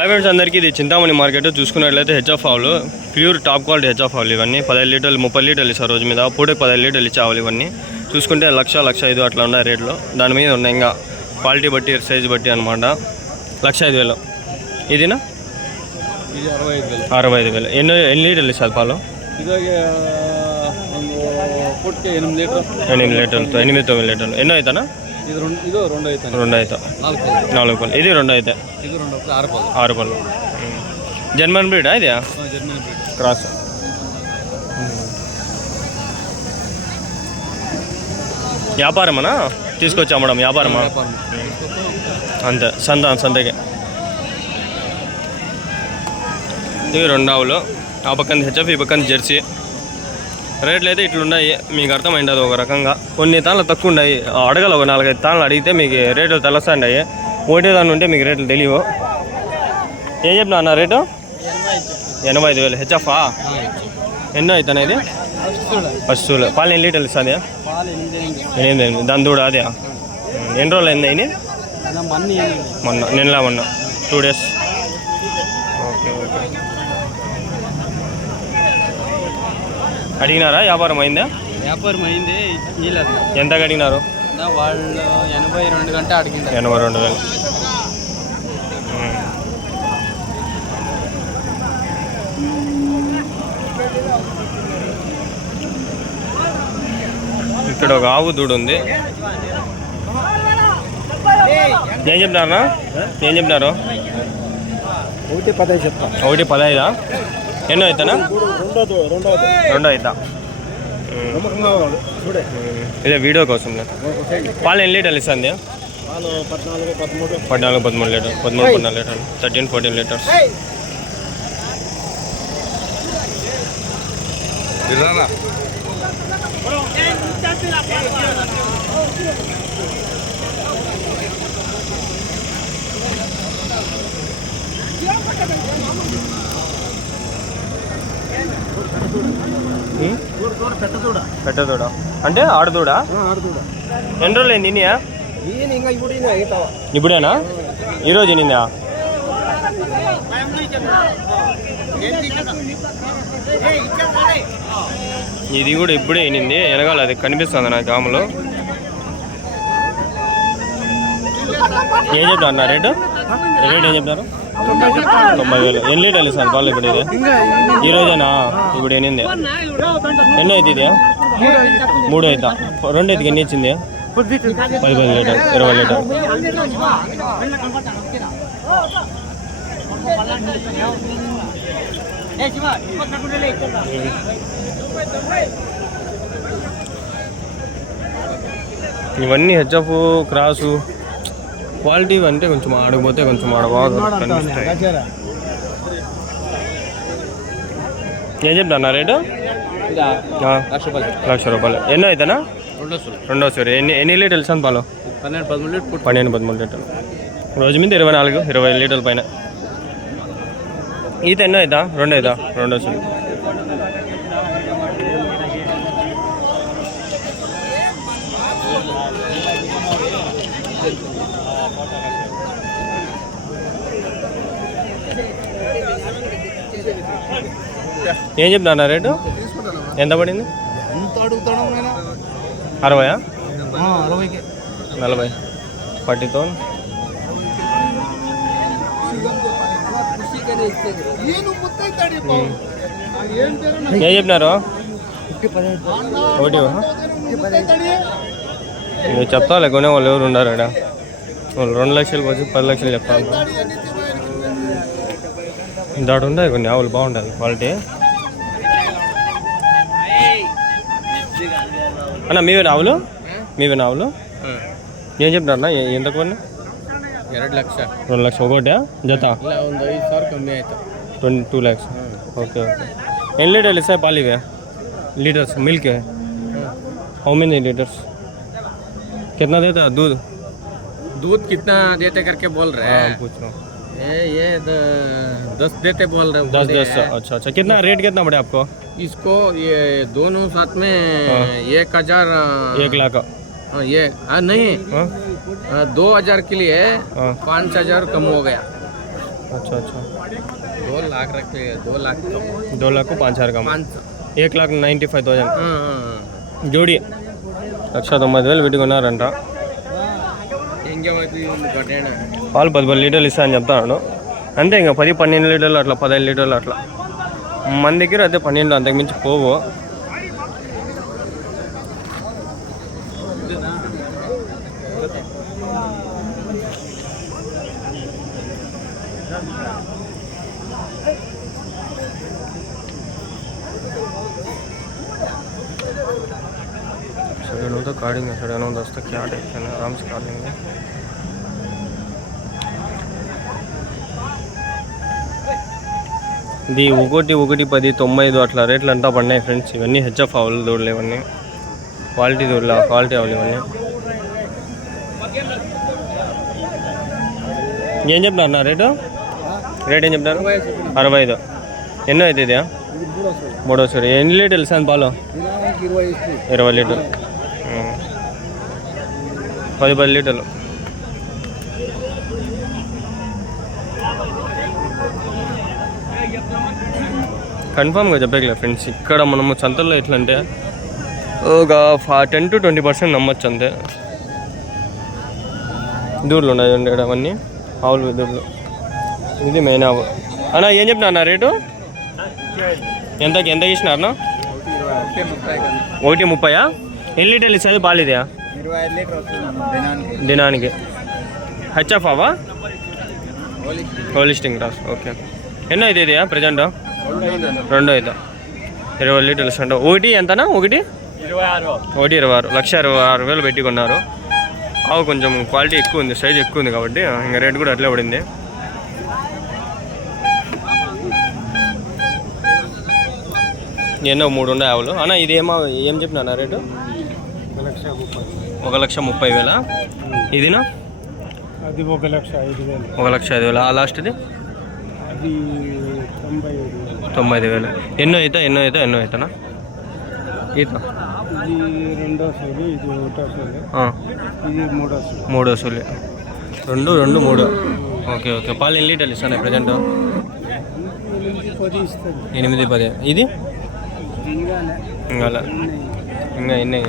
Hi friends, అందరికీ ఇది Chintamani market. చూసుకున్నట్లయితే హెచ్ఎఫ్ ఆవులు ప్యూర్ టాప్ క్వాలిటీ హెచ్ఎఫ్ ఆవులు ఇవన్నీ 15 లీటర్లు 30 లీటర్లు ఇస్తారు రోజు మీద. పూటకి 15 లీటర్లు ఇచ్చే ఆవులు ఇవన్నీ. చూసుకుంటే 1,00,000, 1,05,000 అట్లా ఉన్నాయి రేట్లో. దాని మీద ఉన్నాయి ఇంకా క్వాలిటీ బట్టి సైజ్ బట్టి అనమాట. 1,05,000 ఇదినా 65,000. ఎన్ని లీటర్లు ఇస్తారు పాలు? 8 లీటర్లతో 8-9 లీటర్లు. ఎన్నో అవుతానా? 2 అవుతా 4 పళ్ళు. ఇది 2 అయితే 6 పళ్ళు. జర్మన్ బ్రీడా ఇది? క్రాస్. వ్యాపారమనా తీసుకొచ్చి అమ్మడం? వ్యాపారమా? అంతే, సంతకి. ఇవి 2 ఆవులు. ఆ పక్కన హెచ్ఎఫ్, ఈ పక్కన జెర్సీ. రేట్లు అయితే ఇట్లున్నాయి, మీకు అర్థమైంది. అది ఒక రకంగా కొన్ని తాళ్ళు తక్కువ ఉన్నాయి. అడగల ఒక 4-5 తాళ్ళు అడిగితే మీకు రేట్లు తెలుస్తాయి. ఒకటే దాన్ని ఉంటే మీకు రేట్లు తెలియవు. ఏం చెప్పినా అన్న రేటు? 85,000. హెచ్ఎఫా? ఎన్నో అవుతాయి ఇది? ఫస్ట్ పాలు ఎన్ని లీటర్లు ఇస్తుంది? 8. దాని దూడ అదే. ఎన్ని రోజులు అయింది అయినా? మొన్న 2 days. ఓకే. అడిగినారా? వ్యాపారం అయిందా? వ్యాపారం అయింది. ఎంత అడిగినారు? వాళ్ళు 82 గంట అడిగింది. 82,000. ఇక్కడ ఒక ఆవు దూడు ఉంది. ఏం చెప్పినారా? ఏం చెప్పినారు? 1,15 చెప్తా. 1,15. ఎన్నో అవుతానా? 2 అవుతా. ఇదే వీడియో కోసం. పాలు ఎన్ని లీటర్లు ఇస్తుంది? 14-13 లీటర్. 13-14 లీటర్లు. 13-14 లీటర్స్. పెట్టదూడ అంటే ఆడదూడ. ఎన్ని రోజులు అయింది ఇనియా? ఇప్పుడేనా? ఈరోజు నిందా? ఇది కూడా ఇప్పుడే ఇనింది. వెనకాల అది కనిపిస్తుంది నాకు ఆమెలో. ఏం చెప్తారు అన్న రేటు? ఏం చెప్తారు? 90,000. ఎన్ని లీటర్లు ఇస్తాను పాలు ఇప్పుడు? ఇది ఈరోజేనా? ఇప్పుడు ఎనిమిది. ఎన్నో అయితే ఇది? 3 అవుతా. 2 అయితే ఎన్ని ఇచ్చింది? 10 లీటర్ 20 లీటర్. ఇవన్నీ హెచ్ఎఫ్ క్రాసు క్వాలిటీ అంటే కొంచెం ఆడకపోతే కొంచెం ఆడబాగా కనిపిస్తాయి. ఏం చెప్తాను రేటు? 1,00,000 రూపాయలు. ఎన్నో అవుతానా? 2 ఎన్ని లీటర్లు ఇస్తాను పాలు? 12-13 లీటర్లు. రోజు మీద 24-20 లీటర్ల పైన. ఈత ఎన్నో అవుతా? 2 అవుతా. 2 ఏం చెప్తాను రేటు? ఎంత పడింది? 60? 40. 40,000. ఏం చెప్పినారు? 1. చెప్తాలే, కొనే వాళ్ళు ఎవరు ఉన్నారు ఇక్కడ? వాళ్ళు 2 లక్షలు వచ్చి 10 లక్షలు చెప్తాను. దాడు ఉంటాయి కొన్ని ఆవులు, బాగుంటుంది క్వాలిటీ. అన్న మీవేనా ఆవులు? ఏం చెప్తారన్నా? ఎంత కొన్ని? 2 లక్షలు ఒకటి జత? 2 lakhs. ఓకే. ఎన్ని లీటర్లు ఇస్తాయి పాలు ఇవే? Litres milk how many litres? कितना देता है दूध कितना देते करके बोल रहे हैं? पूछ रहा हूँ. ये 10 देते बोल रहे हैं. 10. अच्छा. कितना रेट कितना पड़े आपको इसको? ये दोनों साथ में 1,000. 1 लाख. ये नहीं 2000 के लिए 5,000 कम हो गया. अच्छा अच्छा 2 लाख रखे 2 लाख का 2 लाख को 5,000 का 1,95,000 జోడి 1,90,000 పెట్టి కొన్నారంట. ఇంకేమైతే కట్టేనా పాలు 10 లీటర్లు ఇస్తా అని చెప్తాను. అంతే ఇంకా 10-12 లీటర్లు అట్లా 15 లీటర్లు అట్లా మన దగ్గర అయితే 12 అంతకుమించి పోవు. तो काटेंगे 9:30 तक क्या टेंशन है, आराम से काट लेंगे. ఇది 1,10,95 అట్లా రేట్లు అంతా పడినాయి ఫ్రెండ్స్. ఇవన్నీ హెచ్ఎఫ్ ఆవులు దూడలు, ఇవన్నీ క్వాలిటీ దూడలు, క్వాలిటీ ఆవులు ఇవన్నీ. ఏం చెప్తున్నారు నా రేటు? రేట్ ఏం చెప్తారు? 65. ఎన్నో అవుతుంది ఇది? 3 ఎన్ని లీటర్లు ఇస్తాను పాలు? 20 లీటర్లు, 10 లీటర్లు. కన్ఫామ్గా చెప్పగలే ఫ్రెండ్స్. ఇక్కడ మనము సంతల్లో ఎట్లా అంటే ఒక 10-20% నమ్మచ్చు అంతే. దూడలు ఉన్నాయి ఉండేవి అవన్నీ ఆవులు దూడలు. ఇది మెయిన్ ఆవు. అన్నా ఏం చెప్పినా అన్న రేటు? ఎంత ఇచ్చినారన్నా? 1,30. ఎన్ని లీటర్లు ఇస్తుంది పాలు ఇదా? 25 లీటర్ దినానికి. హెచ్ఎఫ్ అవా? హోలిస్టింగ్ క్రాస్. ఓకే. ఎన్నో అయితే ఇది ప్రజెంట్? 2 అయితే 20 లీటర్లు ఇస్తుంట. ఒకటి ఎంతనా? 1,26,000, 1,26,000 పెట్టి కొన్నారు. ఆవు కొంచెం క్వాలిటీ ఎక్కువ ఉంది, సైజ్ ఎక్కువ ఉంది కాబట్టి ఇంకా రేట్ కూడా అట్లే పడింది. ఎన్నో 3 ఉన్నాయి ఆవులు. అన్న ఇది ఏం చెప్పినా రేటు? 1,30,000. ఇదినా? అది 1,05,000. 1,05,000. ఆ లాస్ట్ది 95,000. ఎన్నో అవుతానా? ఈత ఇది 2 సూలు, ఇది 1 సూలు, ఇది 3 సూలు. 3 సూలు. 2, 3. Okay okay. పాలు ఎన్ని లీటర్లు ఇస్తాను ప్రజెంట్? 8-10. ఇది ఇంకా ఎన్ని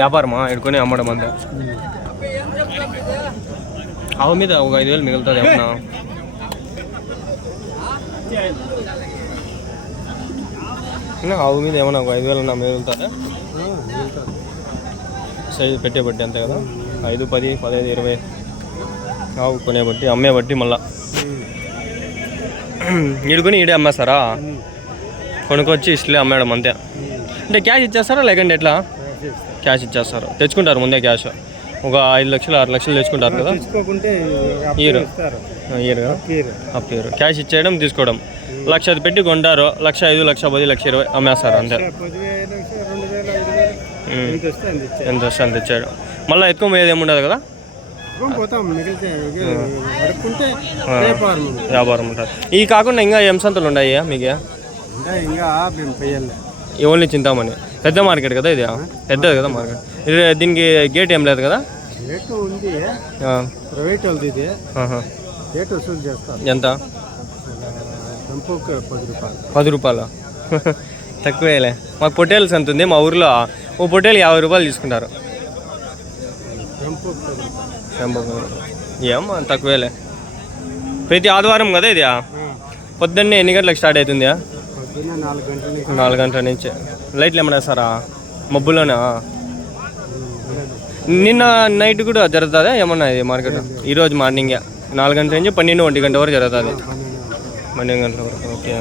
వ్యాపారమా? ఎడుకొని అమ్మడం అంతా. ఆవు మీద ఒక 5,000 మిగులుతుంది ఏమన్నా? ఆవు మీద ఏమన్నా ఒక 5,000 అన్నా మిగులుతుందా? సైజు పెట్టే బట్టి అంతే కదా. 5, 10, 15, 20 ఆవు కొనే బట్టి అమ్మే బట్టి మళ్ళా ఇడుకొని ఈడే అమ్మేస్తారా? కొనుక్కొచ్చి ఇస్లే అమ్మేయడం అంతే. అంటే క్యాష్ ఇచ్చేస్తారా లేకంటే ఎట్లా? క్యాష్ ఇచ్చేస్తారు. తెచ్చుకుంటారు ముందే క్యాష్. ఒక 5 లక్షలు 6 లక్షలు తెచ్చుకుంటారు కదా. ఇయర్ అప్ ఇయర్ క్యాష్ ఇచ్చేయడం, తీసుకోవడం. 1,00,000 పెట్టి కొంటారు. 1,05,000, 1,10,000, 1,20,000 అమ్మేస్తారు అంతే. ఎంత వస్తే అంత ఇచ్చాడు. మళ్ళీ ఎత్తుకొని పోయేది ఏమి ఉండదు కదా. వ్యాపారం ఉంటుంది. ఇవి కాకుండా ఇంకా ఏం సంతలు ఉన్నాయి మీకు? ఓన్లీ చింతామణి పెద్ద మార్కెట్ కదా ఇది, పెద్దది కదా మార్కెట్. ఇది దీనికి గేట్ ఏం లేదు కదా? ఎంత? 10 రూపాయలు. తక్కువేలే. మాకు పొట్టేలు సంత ఉంది మా ఊర్లో. ఓ పొట్టేలు 50 రూపాయలు తీసుకుంటారు. ఏమో తక్కువేలే. ప్రతి ఆదివారం కదా ఇది. పొద్దున్నే ఎన్ని గంటలకు స్టార్ట్ అవుతుంది? 4 గంటల నుంచి. లైట్లు ఏమైనా వేస్తారా మబ్బులోనా? నిన్న నైట్ కూడా జరుగుతుందా ఏమన్నా ఇది మార్కెట్? ఈరోజు మార్నింగే 4 గంటల నుంచి 12-1 గంట వరకు జరుగుతుంది. 12 గంటల వరకు. ఓకే.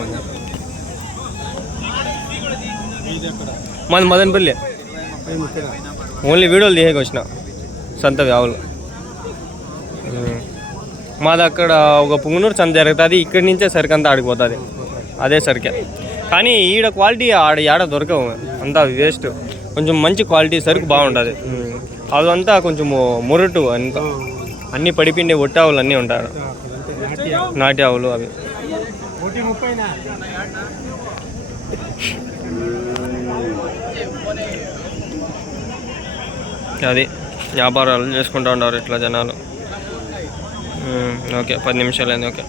మాది మదనపల్లి. ఓన్లీ వీడియోలు తీసేకి వచ్చిన సంత ఆవులు. మాది అక్కడ ఒక పుంగనూరు సంత జరుగుతుంది. ఇక్కడి నుంచే సరికి అంతా ఆడిపోతుంది. అదే సరికే. కానీ ఈడ క్వాలిటీ ఆడ దొరకవు, అంతా వేస్ట్. కొంచెం మంచి క్వాలిటీ సరుకు బాగుంటుంది. అదంతా కొంచెం మురటు అంతా. అన్నీ పడిపిండే ఒట్టి ఆవులు అన్నీ ఉంటారు, నాటి ఆవులు అవి. అది వ్యాపారాలు చేసుకుంటూ ఉంటారు ఇట్లా జనాలు. ఓకే 10 నిమిషాలు అయింది ఓకే